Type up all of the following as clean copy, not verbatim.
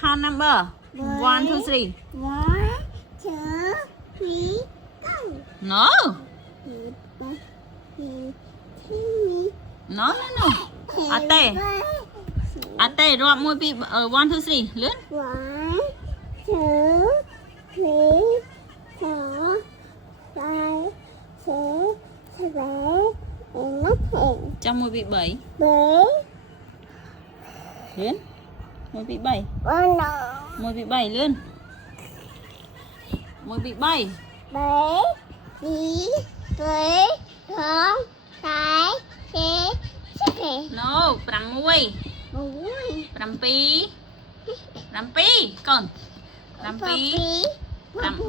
Count number. 1, 2, 3. 1, 2, 3, go. No. No. Ate. Ate, drop more people. 1, 2, 3. Lướt. 1, 2, 3, 4, 5, 6, 7, 8. Trong môi bị 7. 7. Lướt. Môi bị 7. Oh no. Môi bị 7 lươn. Môi bị 7. 7, 4, 5, 6, 7. No, 6. 4. 7. 7 con. 7. 8.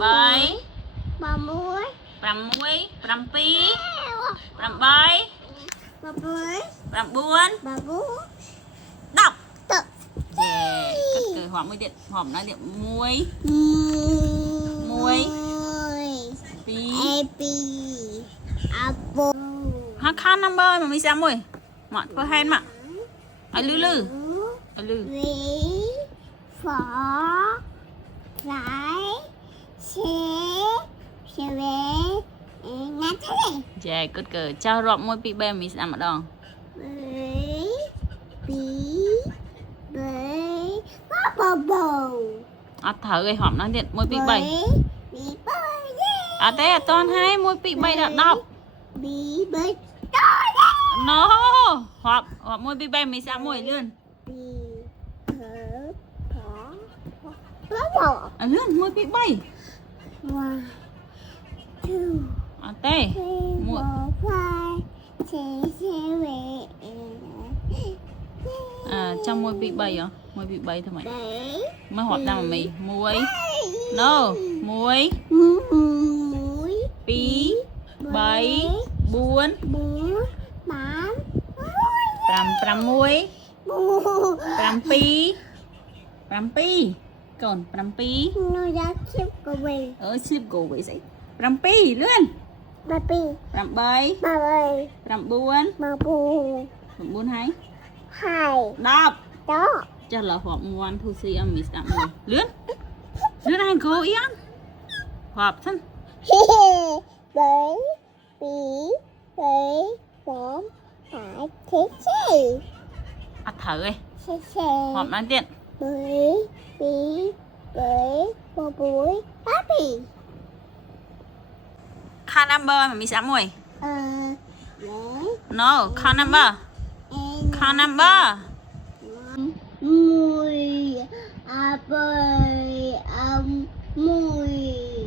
30. 6. 7. 9. 10. Yeah. Cất cười họm mới điện. Họm nói điện muối. Muối. Tí. Ha count number mà mình xem mùi. Mọn có hen mà. Ở lư. Ở lư. 4, 5, 6, 7, 8. Yeah, cất cười. Cho rộm môi bị bè mình xem ở đâu. 7. Thở gây họm nói điện môi bị 7. Tế con hay môi bị 7 đã đọc. No. Họp môi bị 7 mình sẽ môi lươn. Lươn môi bị 7. Tế môi. Trong môi bị 7 hả? Môi bị 7 thôi mày. Mới họp ra mà mày. Muối. No. Muối. Pí. 7. 4. 5 muối. 7. 7. Còn 7. Ship go vậy gì? 7 lươn. 7. 4 2. Đọc. Chắc là họp 1, 2, 3 âm mình sẽ mùi. Lươn. Lươn ai go yên. Họp thân. 7, 4, 5, 6, 7. Thở ơi. Họp nói điện. 7, 4, 5. Count number mà mình sẽ mùi. No, count number. Count number. 10, 10,